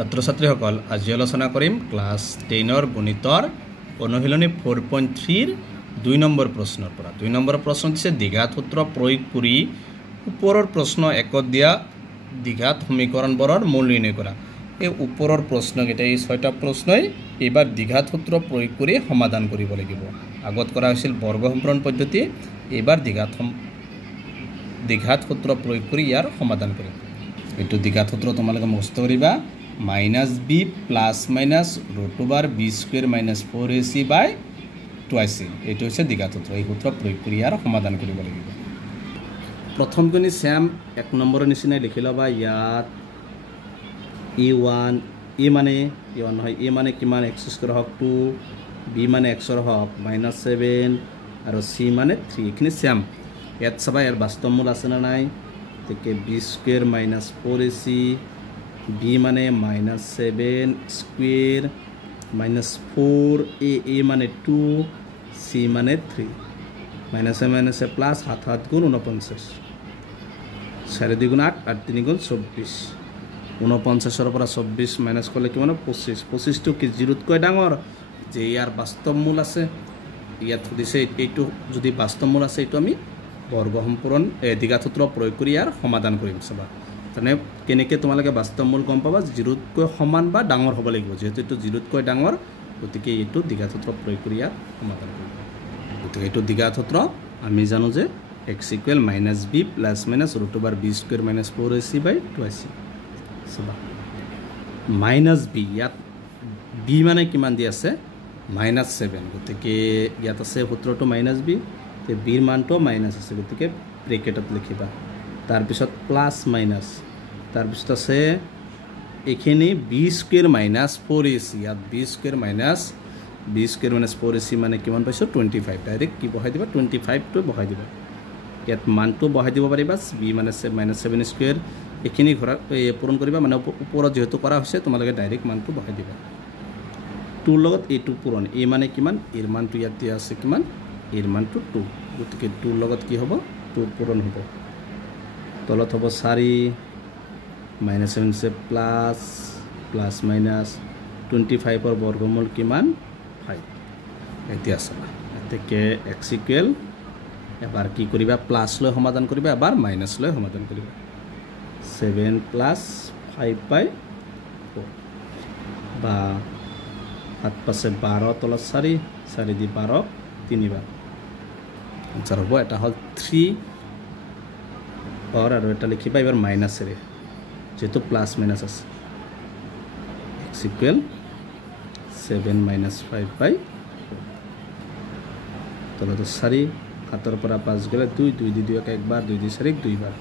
ছাত্ৰ ছাত্ৰীসকল আজি আলোচনা কৰিম ক্লাছ 10ৰ গণিতৰ অনুশীলনী 4.3 ৰ 2 নম্বৰ প্ৰশ্নৰ পৰা 2 নম্বৰ প্ৰশ্ন দিছে দ্বিঘাত সূত্ৰ প্ৰয়োগ কৰি ওপৰৰ প্ৰশ্ন একত দিয়া দ্বিঘাত সমীকৰণবোৰৰ মূল নিৰ্ণয় কৰা। এই ওপৰৰ প্ৰশ্নকেইটা এই 6টা প্ৰশ্নই এবাৰ দ্বিঘাত সূত্ৰ প্ৰয়োগ কৰি সমাধান কৰিব লাগিব। আগত কৰা হৈছিল বৰ্গ সমীকৰণ পদ্ধতি, এবাৰ দ্বিঘাত সূত্ৰ প্ৰয়োগ কৰি ইয়াৰ সমাধান কৰিম। এইটো দ্বিঘাত সূত্ৰ তোমালোকে মুখস্থ কৰিবা minus b plus minus root over b square minus 4ac by 2ac এইটো হৈছে দ্বিঘাত সূত্ৰ। এই সূত্ৰ প্ৰয়োগ কৰি ইয়াৰ সমাধান কৰিব লাগিব। প্ৰথমখিনি সেম 1 নম্বৰৰ নিচিনাই লিখি লবা। ইয়াত e1 e মানে e1 হয়, e মানে কিমান x স্কয়াৰ হক 2, b মানে x ৰ হক -7 আৰু c মানে 3। এখিনি সেম। ইয়াত সবাই ইয়াৰ বাস্তৱ মূল আছে না নাই? তেকে b square minus 4ac b মানে -7 স্কয়ার -4 a মানে 2 c মানে 3 -a প্লাস হাত হাত গুণ 49 4 2 গুণ 8 8 3 গুণ 24 49 এর পৰা 24 মাইনাস কৰলে কি মানে 25 25 তো কি 0 তকৈ ডাঙৰ যে ইয়াৰ বাস্তৱ মূল আছে। ইয়াত দিছে এইটো যদি বাস্তৱ মূল আছে এইটো আমি বৰ্গ সম্পূৰণ দ্বিঘাত সূত্ৰ প্ৰয়োগ কৰি ইয়াৰ সমাধান কৰিম। চাবা মানে কেনেকৈ তোমালোকে বাস্তৱ মূল গম পাবা 0 তকৈ সমান বা ডাঙৰ হ'ব লাগিব। যেহেতু এইটো 0 তকৈ ডাঙৰ গতিকে এইটো দ্বিঘাত সূত্ৰ প্ৰয়োগ কৰি ইয়াৰ সমাধান কৰিম। গতিকে এইটো দ্বিঘাত সূত্ৰ আমি জানো যে x = -b + √b² - 4ac / 2ac। চাবা -b ইয়াত b মানে কিমান দি আছে -7, গতিকে ইয়াত আছে সূত্ৰটো -b, তে b ৰ মানটো মাইনাস আছে গতিকে ব্ৰেকেটত লিখিবা। তাৰপিছত প্লাস মাইনাস, তাৰপিছত আছে এখিনি b² - 4ac। ইয়াত b² - 4ac মানে কিমান পাইছো 25। ডাইৰেক্ট কি বহাই দিবা 25 টো বহাই দিবা। ইয়াত মানটো বহাই দিব পাৰিবা b মানে -7² এখিনি ঘৰত পূৰণ কৰিবা। মানে ওপৰত যেহেতু কৰা হৈছে তোমালোকে ডাইৰেক্ট মানটো বহাই দিবা। 2 লগত এইটো পূৰণ, a মানে কিমান এৰ মানটো ইয়াত দিয়া আছে কিমান এৰ মানটো 2, গতিকে 2 লগত কি হ'ব 2 পূৰণ হ'ব। তলত হ'ব 4 -7 প্লাস প্লাস মাইনাস 25 ৰ বৰ্গমূল কিমান 5। এতিয়া চাবা এতেকে x = এবাৰ কি কৰিবা প্লাস লৈ সমাধান কৰিবা, এবাৰ মাইনাস লৈ সমাধান কৰিবা। 7 + 5/4 বা 7 × 5 = 12, তলত 4 4 দি 12 তিনিবাৰ আনসাৰ হ'ব। এটা হল 3 আৰু এটা লিখিবা এবাৰ মাইনাসেৰে যেহেতু প্লাস মাইনাস আছে। x = 7 - 5/4 তলত 4 7 পৰা 5 গ'লে 2 2 দি 2 একবাৰ 2 দি 4 দুইবাৰ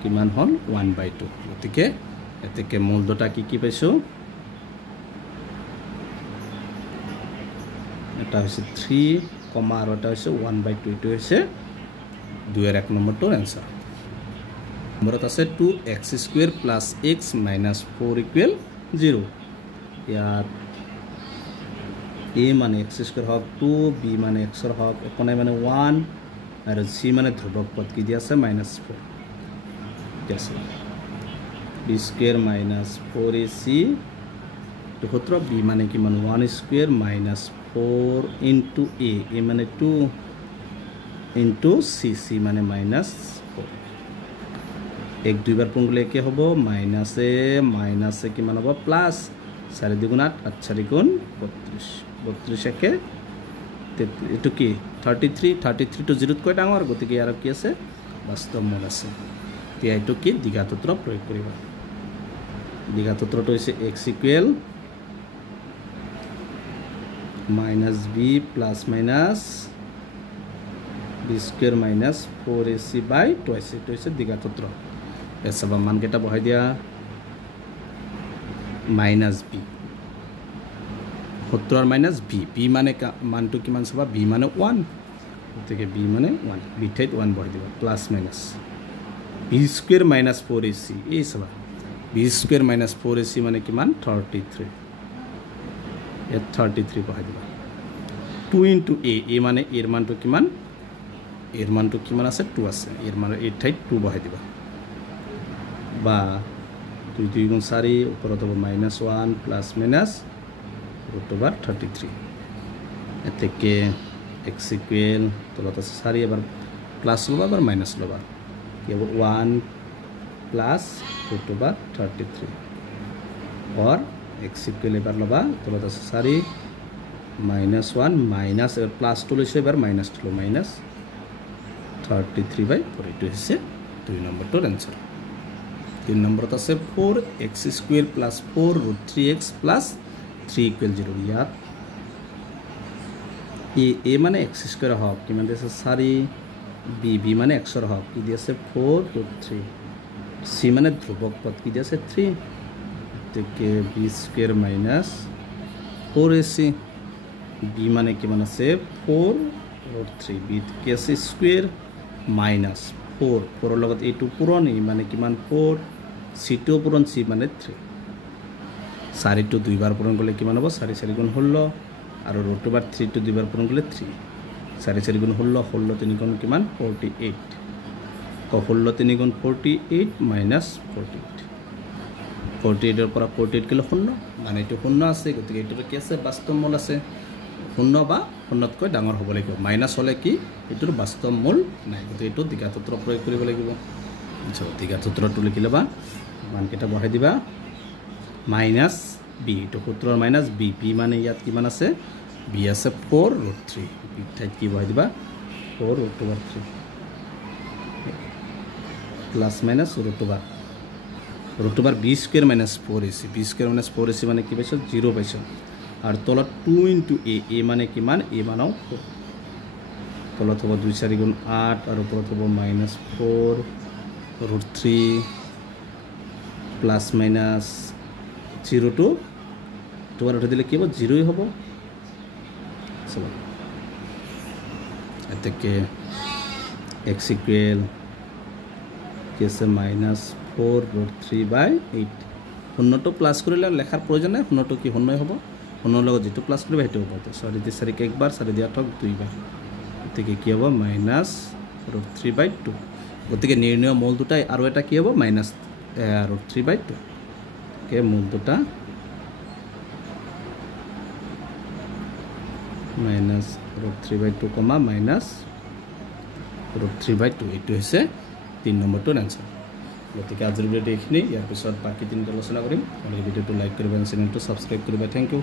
কিমান হল 1/2। গতিকে এতেকে মূল দুটা কি পাইছো, এটা হৈছে 3, আৰু এটা হৈছে 1/2। এইটো হৈছে 2 এৰ 1 নম্বৰটো आंसर। নম্বৰত আছে 2x² + x - 4 = 0। ইয়াত a মানে x² হক 2, b মানে x ৰ হক একোনাই মানে 1 আৰু c মানে ধ্ৰুবক পদ কি দি আছে -4। ঠিক আছে, b² - 4ac তো সূত্ৰ b মানে কিমান 1² - 4 * a মানে 2 * c মানে -4। 1 দুইবাৰ পূৰণ কৰিলে কি হ'ব মাইনাসে কিমান হ'ব প্লাস 4 2 গুণ 8 8 4 গুণ 32 32 একে এইটো কি 33 তো 0 তকৈ ডাঙৰ গতিকে ইয়াৰ কি আছে বাস্তৱ মূল আছে। এতিয়া এইটো কি দ্বিঘাত সূত্ৰ প্ৰয়োগ কৰিবা। দ্বিঘাত সূত্ৰটো হৈছে x = -b + b² - 4ac / 2ac এইটো হৈছে দ্বিঘাত সূত্ৰ। এছাবা মানকেইটা বহাই দিয়া -b সূত্ৰৰ -b b মানে মানটো কিমান চাবা b মানে 1, গতিকে b মানে 1 b ঠাইত 1 বহাই দিবা প্লাস মাইনাস b² - 4ac এই চাবা b² - 4ac মানে কিমান 33, ইয়াত 33 বহাই দিবা। 2 * a মানে এর মানটো কিমান আছে 2 আছে, এর মানে এই ঠাইত 2 বহাই দিবা। বা 2 2 গুণ 4 ওপৰত হ'ব -1 প্লাছ মাইনাছ √33 এতেকে x ইকুৱেল তলত আছে 4 এবাৰ প্লাছ ল'বা এবাৰ মাইনাছ ল'বা কি হ'ব 1 প্লাছ √33 or x ইকুৱেল এবাৰ ল'বা তলত আছে 4 -1 মাইনাছ এবাৰ প্লাছ টু লৈছে এবাৰ মাইনাছ টু মাইনাছ 33/4 এইটো হৈছে 2 নম্বৰটোৰ এনসাৰ 3 নম্বৰত আছে 4x² + 4√3x + 3 = 0 ইয়াত a মানে x² হওক কিমান দিছে 4 b মানে x ৰ হওক কি দি আছে 4√3 c মানে ধ্ৰুবক পদ কি দি আছে 3 তেকে b² - 4ac b মানে কিমান আছে 4√3 b কি আছে স্কয়াৰ মাইনাস 4 4 লগত এইটো পূৰণ ই মানে কিমান 4 c2 পূৰণ c মানে 3 4 টো দুইবাৰ পূৰণ কৰিলে কিমান হ'ব 4 4 গুণ 16 আৰু √3 টো দুইবাৰ পূৰণ কৰিলে 3 4 4 গুণ 16 16 3 গুণ কিমান 48 তো 16 3 গুণ 48 মাইনাস 48 48 এর পৰা 48 কিলো 0 মানে এটো 0 আছে গতিকে এটো কি আছে বাস্তব মূল আছে 0 বা 0 তকৈ ডাঙৰ হ'ব লাগিব মাইনাস হলে কি এটোৰ বাস্তব মূল নাই গতিকে এটো দ্বিঘাত সূত্ৰ প্ৰয়োগ কৰিব লাগিব আচ্ছা দ্বিঘাত সূত্ৰটো লিখি লবা মান কেটা বহাই দিবা মাইনাস b এটো সূত্ৰৰ মাইনাস b b মানে ইয়াত কিমান আছে b আছে 4√3 b ঠাইত কি বহাই দিবা 4√3 plus minus √2 b² - 4ac b² - 4ac মানে কি পাইছো 0 পাইছো আর তলত 2 * a মানে কিমান a মানও তলত হ'ব 2 4 গুণ 8 আর উপৰত হ'ব -4√3 প্লাস মাইনাস 0 টু 2 আর উঠে দিলে কি হবে 0ই হ'ব চলো এতকে x ইকুয়াল কি আছে -4√3/8 শূন্যটো প্লাস কৰিলে লেখাৰ প্ৰয়োজন নাই শূন্যটো কি শূন্যই হ'ব শূন্যৰ লগত যেটো প্লাস কৰিবা হেটো হ'ব তো 4 দিয়ে 4 একবাৰ 4 দিয়ে 8 দুইবাৰ গতিকে কি হ'ব -√3/2 গতিকে নিৰ্ণয় মূল দুটাই আৰু এটা কি হ'ব -√3/2 কে মূল দুটা -√3/2, -√3/2 এইটো হৈছে 3 নম্বৰটোৰ আনসাৰ গতিকে আজিৰ ভিডিঅ'টো এইখিনি ইয়াৰ পিছত বাকি তিনিটা আলোচনা কৰিম আৰু ভিডিঅ'টো লাইক কৰিবা চেনেলটো সাবস্ক্ৰাইব কৰিবা থ্যাংক ইউ